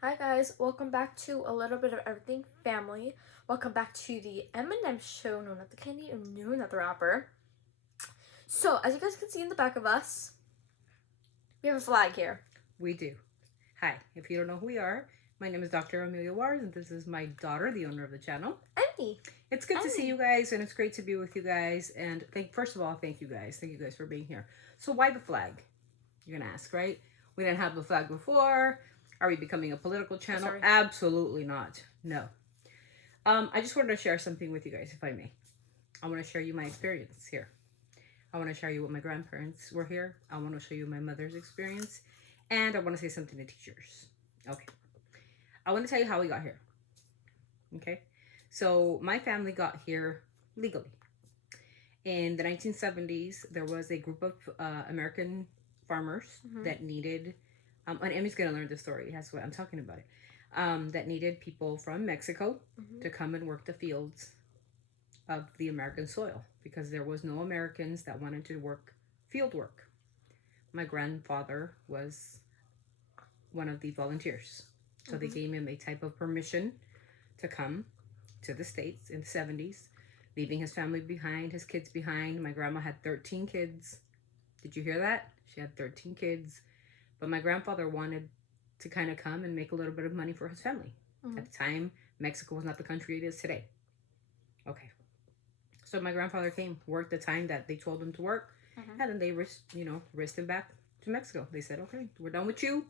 Hi guys, welcome back to A Little Bit of Everything Family. Welcome back to the Eminem Show, no not the candy, and no not the rapper. So, as you guys can see in the back of us, we have a flag here. We do. Hi, if you don't know who we are, my name is Dr. Amelia Wars, and this is my daughter, the owner of the channel. And me. It's good to see you guys, and it's great to be with you guys. And first of all, thank you guys. Thank you guys for being here. So, why the flag? You're gonna ask, right? We didn't have the flag before. Are we becoming a political channel? Sorry. Absolutely not. No. I just wanted to share something with you guys, if I may. I want to share you my experience here. I want to share you what my grandparents were here. I want to show you my mother's experience. And I want to say something to teachers. Okay. I want to tell you how we got here. Okay. So my family got here legally. In the 1970s, there was a group of American farmers that needed, and Emmy's going to learn the story. That's what I'm talking about. That needed people from Mexico to come and work the fields of the American soil because there was no Americans that wanted to work field work. My grandfather was one of the volunteers. So they gave him a type of permission to come to the States in the 70s, leaving his family behind, his kids behind. My grandma had 13 kids. Did you hear that? She had 13 kids. But my grandfather wanted to kind of come and make a little bit of money for his family. At the time, Mexico was not the country it is today. Okay. So my grandfather came, worked the time that they told him to work, and then they risked him back to Mexico. They said, okay, we're done with you.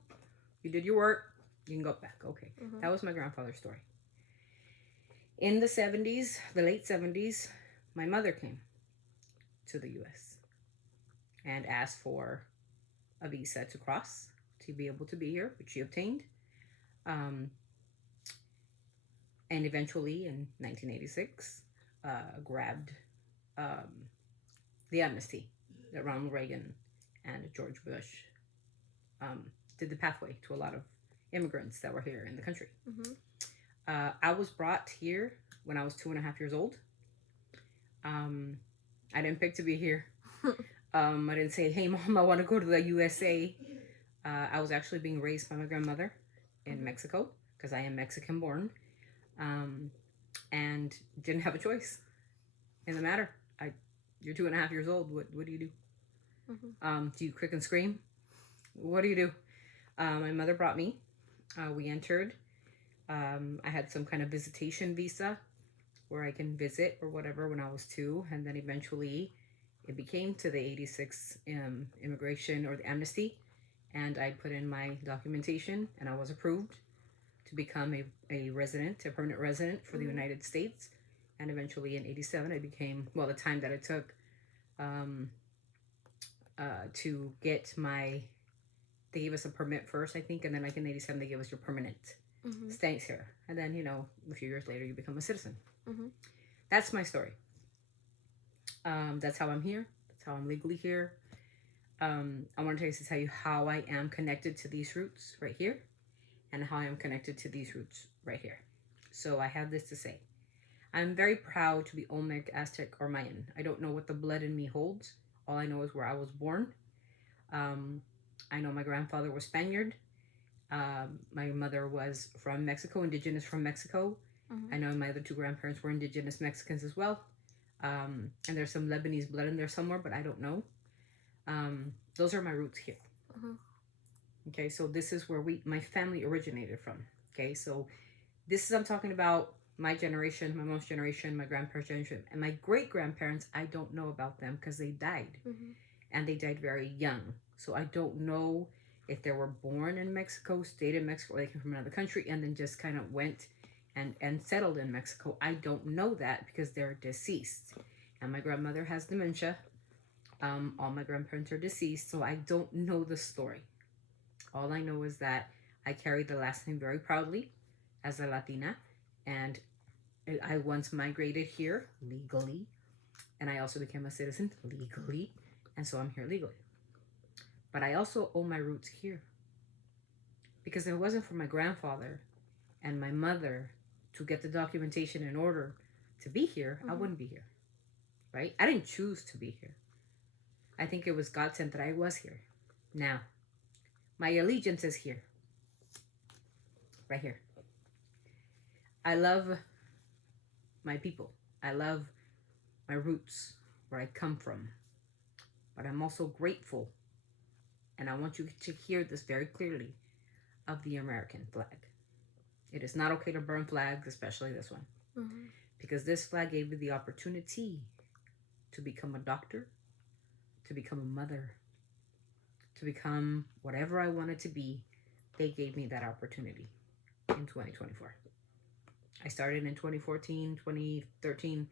You did your work. You can go back. Okay. That was my grandfather's story. In the 70s, the late 70s, my mother came to the U.S. and asked for a visa to cross to be able to be here, which she obtained. And eventually, in 1986, grabbed the amnesty that Ronald Reagan and George Bush did the pathway to a lot of immigrants that were here in the country. I was brought here when I was 2.5 years old. I didn't pick to be here. I didn't say, hey, Mom, I want to go to the USA. I was actually being raised by my grandmother in Mexico because I am Mexican born, and didn't have a choice in the matter. You're 2.5 years old. What do you do? Do you kick and scream? What do you do? My mother brought me. We entered. I had some kind of visitation visa where I can visit or whatever when I was 2. And then eventually it became to the 86 immigration or the amnesty. And I put in my documentation and I was approved to become a resident, a permanent resident for the United States. And eventually in 87, I became, well, the time that it took to get my, they gave us a permit first, I think. And then like in 87, they gave us your permanent stays here. And then, a few years later, you become a citizen. That's my story. That's how I'm here. That's how I'm legally here. I want to tell you how I am connected to these roots right here and how I am connected to these roots right here. So I have this to say. I'm very proud to be Olmec, Aztec, or Mayan. I don't know what the blood in me holds. All I know is where I was born. I know my grandfather was Spaniard. My mother was from Mexico, indigenous from Mexico. I know my other 2 grandparents were indigenous Mexicans as well. And there's some Lebanese blood in there somewhere, but I don't know. Those are my roots here. Okay, so this is where my family originated from. Okay, so this is, I'm talking about my generation, my mom's generation, my grandparents' generation, and my great-grandparents. I don't know about them because they died. And they died very young. So I don't know if they were born in Mexico, stayed in Mexico, or they came from another country and then just kind of went and settled in Mexico. I don't know that because they're deceased. And my grandmother has dementia. All my grandparents are deceased, so I don't know the story. All I know is that I carry the last name very proudly as a Latina, and I once migrated here legally, and I also became a citizen legally, and so I'm here legally. But I also owe my roots here, because if it wasn't for my grandfather and my mother to get the documentation in order to be here, I wouldn't be here, right? I didn't choose to be here. I think it was God sent that I was here. Now, my allegiance is here. right here. I love my people. I love my roots, where I come from. But I'm also grateful, and I want you to hear this very clearly, of the American flag. It is not okay to burn flags, especially this one. Mm-hmm. Because this flag gave me the opportunity to become a doctor, to become a mother, to become whatever I wanted to be. They gave me that opportunity in 2024. I started in 2014, 2013,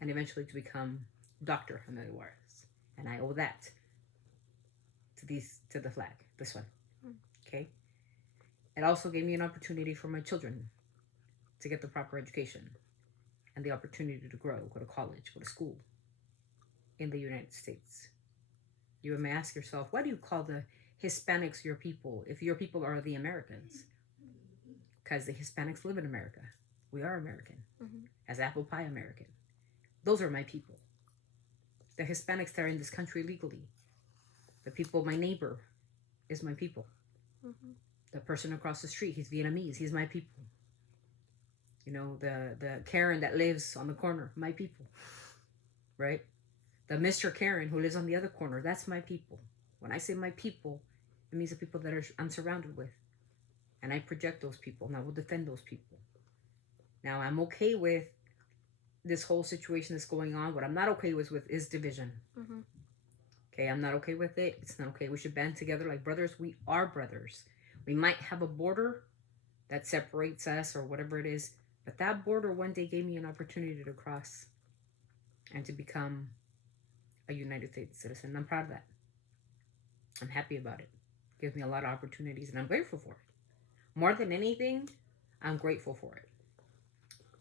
and eventually to become Dr. Amelia Juarez. And I owe that to the flag, this one. Okay? It also gave me an opportunity for my children to get the proper education and the opportunity to grow, go to college, go to school in the United States. You may ask yourself, why do you call the Hispanics your people if your people are the Americans? Because the Hispanics live in America. We are American. Mm-hmm. As apple pie American. Those are my people. The Hispanics that are in this country legally. The people, my neighbor is my people. Mm-hmm. The person across the street, he's Vietnamese, he's my people. You know, the Karen that lives on the corner, my people. Right? The Mr. Karen who lives on the other corner, that's my people. When I say my people, it means the people that I'm surrounded with. And I project those people, and I will defend those people. Now, I'm okay with this whole situation that's going on. What I'm not okay with is division. Mm-hmm. Okay, I'm not okay with it. It's not okay. We should band together like brothers. We are brothers. We might have a border that separates us or whatever it is, but that border one day gave me an opportunity to cross and to become a United States citizen. I'm proud of that. I'm happy about it. It gives me a lot of opportunities, and I'm grateful for it. More than anything, I'm grateful for it.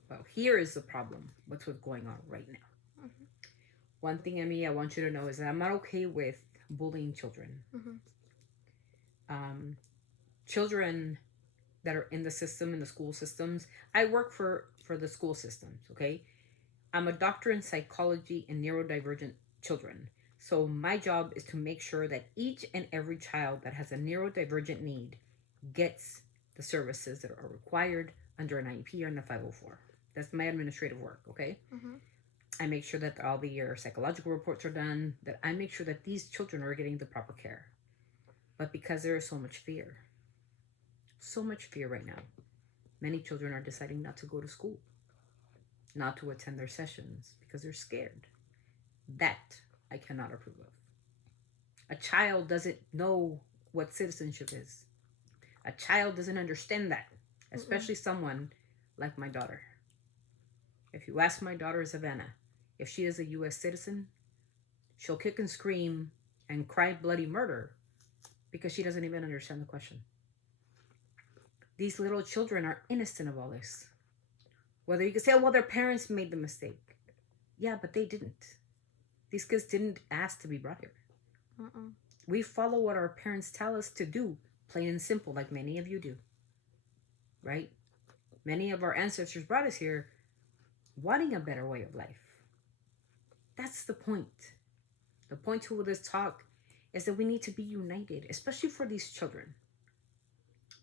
Well, here is the problem. What's going on right now? Mm-hmm. One thing, Emmy, I want you to know is that I'm not okay with bullying children. Mm-hmm. Children that are in the system, in the school systems. I work for the school systems, okay? I'm a doctor in psychology and neurodivergent children. So my job is to make sure that each and every child that has a neurodivergent need gets the services that are required under an IEP or in a 504. That's my administrative work, okay? Mm-hmm. I make sure that all the psychological reports are done, that I make sure that these children are getting the proper care. But because there is so much fear right now, many children are deciding not to go to school, not to attend their sessions because they're scared. That I cannot approve of. A child doesn't know what citizenship is. A child doesn't understand that, especially someone like my daughter. If you ask my daughter, Savannah, if she is a U.S. citizen, she'll kick and scream and cry bloody murder because she doesn't even understand the question. These little children are innocent of all this. Whether you can say, oh, well, their parents made the mistake. Yeah, but they didn't. These kids didn't ask to be brought here. We follow what our parents tell us to do, plain and simple, like many of you do. Right? Many of our ancestors brought us here wanting a better way of life. That's the point. The point to this talk is that we need to be united, especially for these children.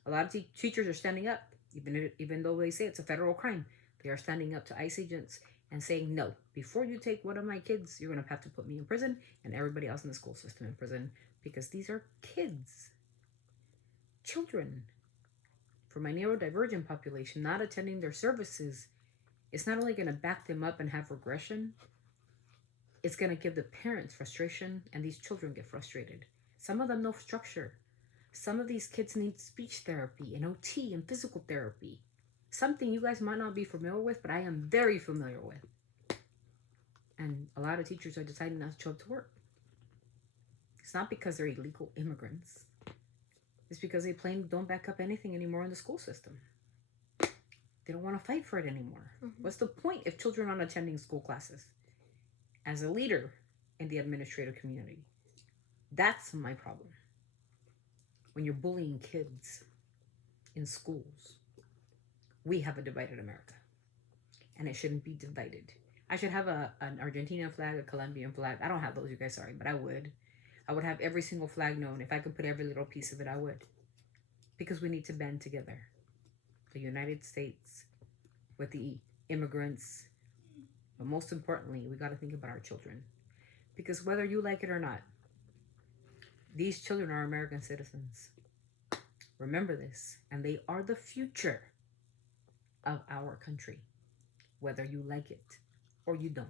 A lot of teachers are standing up, even though they say it's a federal crime. They are standing up to ICE agents and saying, no, before you take one of my kids, you're going to have to put me in prison and everybody else in the school system in prison, because these are kids, children. For my neurodivergent population, not attending their services, it's not only going to back them up and have regression, it's going to give the parents frustration, and these children get frustrated. Some of them no structure. Some of these kids need speech therapy and OT and physical therapy. Something you guys might not be familiar with, but I am very familiar with. And a lot of teachers are deciding not to show up to work. It's not because they're illegal immigrants. It's because they plain don't back up anything anymore in the school system. They don't want to fight for it anymore. What's the point if children aren't attending school classes? As a leader in the administrative community, that's my problem. When you're bullying kids in schools, we have a divided America, and it shouldn't be divided. I should have an Argentinian flag, a Colombian flag. I don't have those, you guys, sorry, but I would. I would have every single flag known. If I could put every little piece of it, I would. Because we need to band together. the United States with the immigrants. But most importantly, we got to think about our children. Because whether you like it or not, these children are American citizens. Remember this. And they are the future of our country, whether you like it or you don't.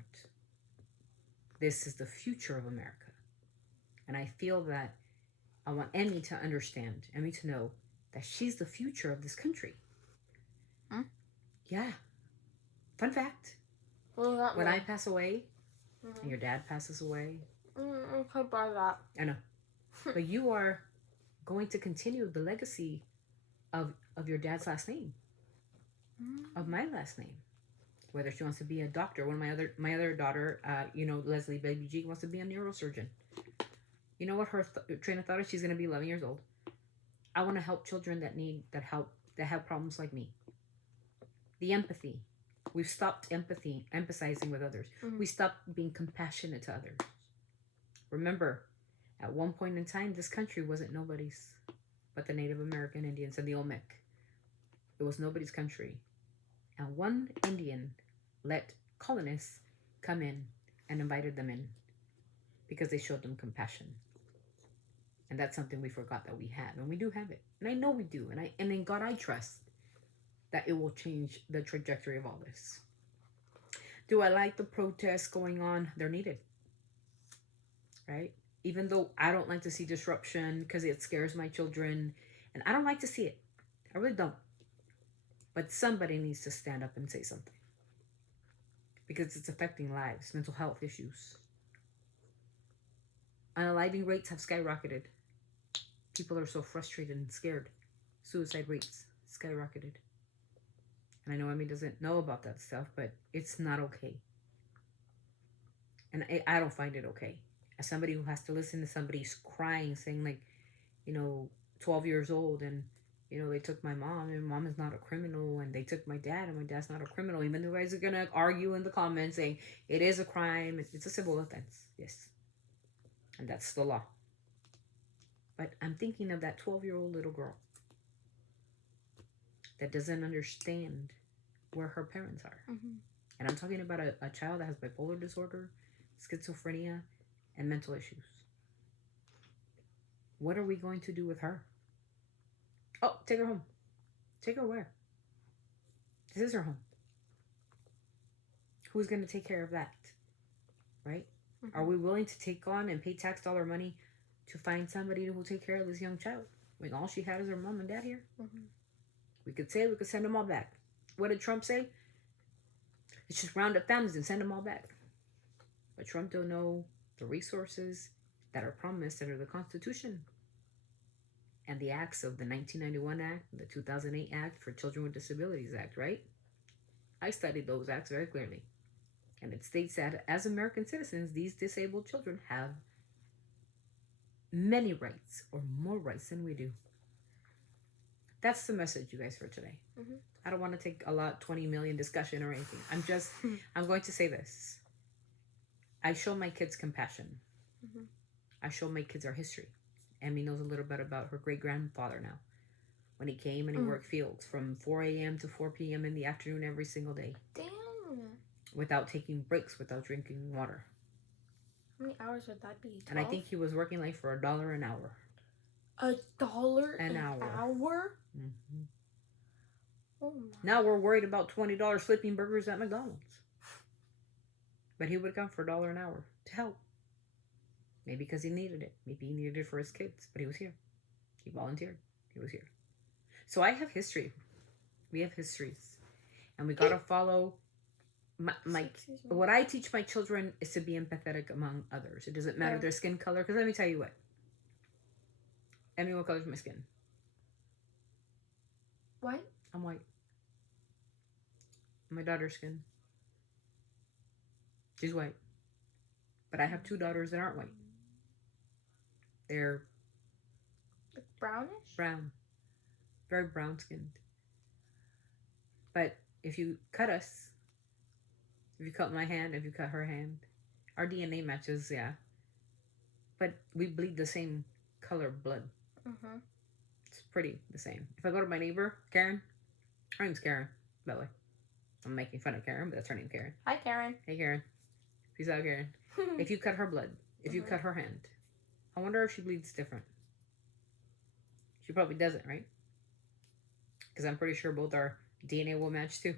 This is the future of America. And I feel that I want Emmy to understand, Emmy to know that she's the future of this country. Hmm? Yeah. Fun fact. Well, when I pass away, mm-hmm. and your dad passes away. Okay, by that. I know. But you are going to continue the legacy of your dad's last name. Of my last name. Whether she wants to be a doctor. One of my other daughter, Leslie Baby G, wants to be a neurosurgeon. You know what her train of thought is? She's going to be 11 years old. I want to help children that have problems like me. The empathy. We've stopped empathizing with others. Mm-hmm. We stopped being compassionate to others. Remember, at one point in time, this country wasn't nobody's but the Native American Indians and the Olmec. It was nobody's country. And one Indian let colonists come in and invited them in because they showed them compassion. And that's something we forgot that we have. And we do have it. And I know we do. And in God I trust that it will change the trajectory of all this. Do I like the protests going on? They're needed. Right? Even though I don't like to see disruption because it scares my children. And I don't like to see it. I really don't. But somebody needs to stand up and say something. Because it's affecting lives, mental health issues. Unaliving rates have skyrocketed. People are so frustrated and scared. Suicide rates skyrocketed. And I know Emmy doesn't know about that stuff, but it's not okay. And I don't find it okay. As somebody who has to listen to somebody crying, saying 12 years old, and, they took my mom, and mom is not a criminal, and they took my dad, and my dad's not a criminal. Even though you guys are going to argue in the comments saying it is a crime, it's a civil offense. Yes. And that's the law. But I'm thinking of that 12-year-old little girl that doesn't understand where her parents are. Mm-hmm. And I'm talking about a child that has bipolar disorder, schizophrenia, and mental issues. What are we going to do with her? Oh, take her home. Take her where? This is her home. Who's going to take care of that? Right? Mm-hmm. Are we willing to take on and pay tax dollar money to find somebody who will take care of this young child? When all she had is her mom and dad here? Mm-hmm. We could send them all back. What did Trump say? Let's just round up families and send them all back. But Trump don't know the resources that are promised under the Constitution and the acts of the 1991 Act, the 2008 Act for Children with Disabilities Act, right? I studied those acts very clearly. And it states that as American citizens, these disabled children have many rights, or more rights than we do. That's the message, you guys, for today. Mm-hmm. I don't want to take a lot 20 million discussion or anything. I'm going to say this. I show my kids compassion. Mm-hmm. I show my kids our history. Emmy knows a little bit about her great-grandfather now. When he came and he worked fields from 4 a.m. to 4 p.m. in the afternoon every single day. Damn. Without taking breaks, without drinking water. How many hours would that be? 12? And I think he was working for $1 an hour. $1 an hour? Mm-hmm. Oh my. Now we're worried about $20 flipping burgers at McDonald's. But he would come for $1 an hour to help. Maybe because he needed it. Maybe he needed it for his kids. But he was here. He volunteered. He was here. So I have history. We have histories. And we got to follow... what I teach my children is to be empathetic among others. It doesn't matter their skin color. Because let me tell you what. Emmy, what color is my skin? White? I'm white. My daughter's skin. She's white. But I have 2 daughters that aren't white. They're... brownish? Brown. Very brown skinned. But if you cut us... If you cut my hand, if you cut her hand, our DNA matches, yeah. But we bleed the same color blood. Mm-hmm. It's pretty the same. If I go to my neighbor, Karen, Her name's Karen, by the way. I'm making fun of Karen, but that's her name, Karen. Hi, Karen. Hey, Karen. Peace out, Karen. If you cut her blood, if you cut her hand, I wonder if she bleeds different. She probably doesn't, right? Because I'm pretty sure both our DNA will match too.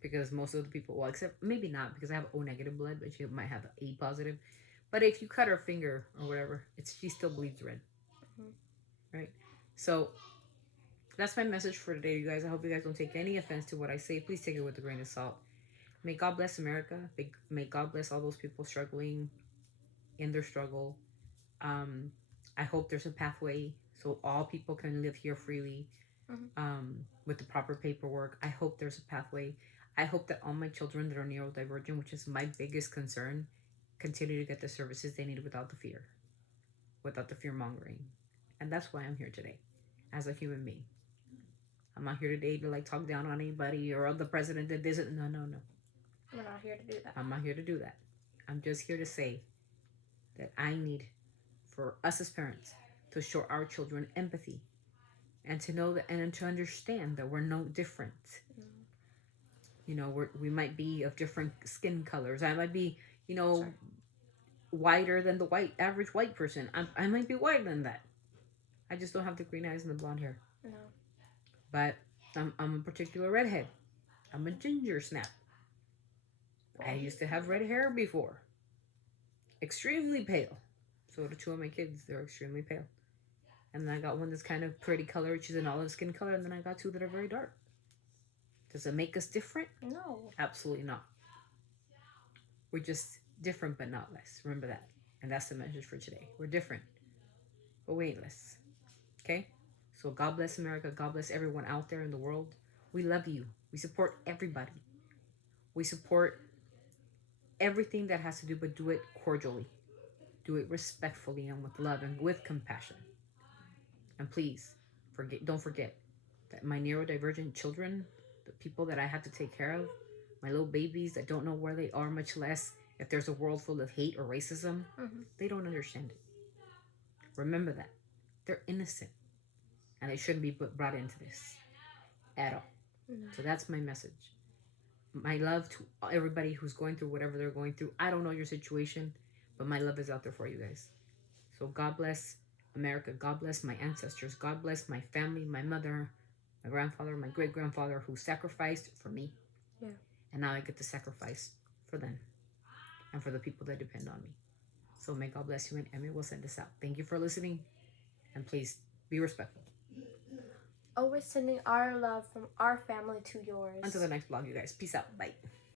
Because most of the people, well, except maybe not, because I have O negative blood, but she might have A positive. But if you cut her finger or whatever, she still bleeds red, right? So that's my message for today, you guys. I hope you guys don't take any offense to what I say. Please take it with a grain of salt. May God bless America. May God bless all those people struggling in their struggle. I hope there's a pathway so all people can live here freely with the proper paperwork. I hope there's a pathway. I hope that all my children that are neurodivergent, which is my biggest concern, continue to get the services they need without the fear, without the fear mongering. And that's why I'm here today as a human being. I'm not here today to like talk down on anybody or the president that isn't. No. We're not here to do that. I'm not here to do that. I'm just here to say that I need for us as parents to show our children empathy and to know that and to understand that we're no different. You know, we might be of different skin colors. I might be, whiter than the average white person. I might be whiter than that. I just don't have the green eyes and the blonde hair. No. But I'm a particular redhead. I'm a ginger snap. I used to have red hair before. Extremely pale. So do two of my kids. They're extremely pale. And then I got one that's kind of pretty color. She's an olive skin color. And then I got two that are very dark. Does it make us different? No. Absolutely not. We're just different but not less. Remember that. And that's the message for today. We're different, but we ain't less. Okay? So God bless America. God bless everyone out there in the world. We love you. We support everybody. We support everything that has to do, but do it cordially. Do it respectfully and with love and with compassion. And please, don't forget that my neurodivergent children, the people that I have to take care of, my little babies that don't know where they are, much less if there's a world full of hate or racism, they don't understand it. Remember that. They're innocent. And they shouldn't be brought into this at all. So that's my message. My love to everybody who's going through whatever they're going through. I don't know your situation, but my love is out there for you guys. So God bless America. God bless my ancestors. God bless my family, my mother, my grandfather, my great-grandfather who sacrificed for me. Yeah. And now I get to sacrifice for them and for the people that depend on me. So may God bless you, and Emmy will send this out. Thank you for listening, and please be respectful. Always sending our love from our family to yours. Until the next vlog, you guys. Peace out. Bye.